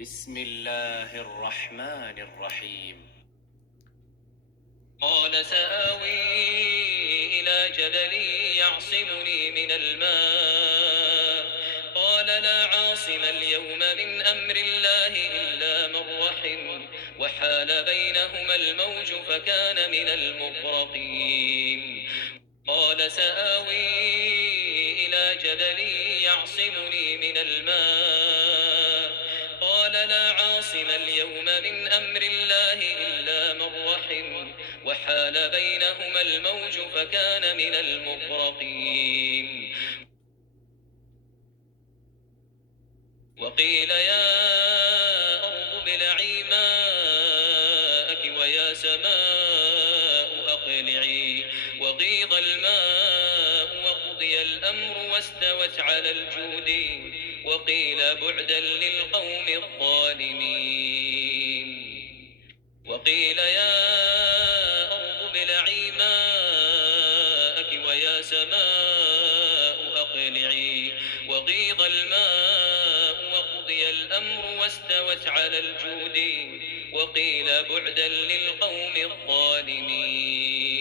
بسم الله الرحمن الرحيم. قال سآوي إلى جبل يعصمني من الماء قال لا عاصم اليوم من أمر الله إلا من رحم وحال بينهما الموج فكان من المغرقين قال سآوي إلى جبل يعصمني من الماء قال لا عاصم اليوم من أمر الله إلا من رحم وحال بينهما الموج فكان من المغرقين وقيل يا أرض ابلعي ماءك ويا سماء أقلعي وغيض الماء وقضي الأمر واستوت على الجود وقيل بعدا للقوم الظالمين وقيل يا أرض ابلعي ماءك ويا سماء أقلعي وغيض الماء وقضي الأمر واستوت على الجود وقيل بعدا للقوم الظالمين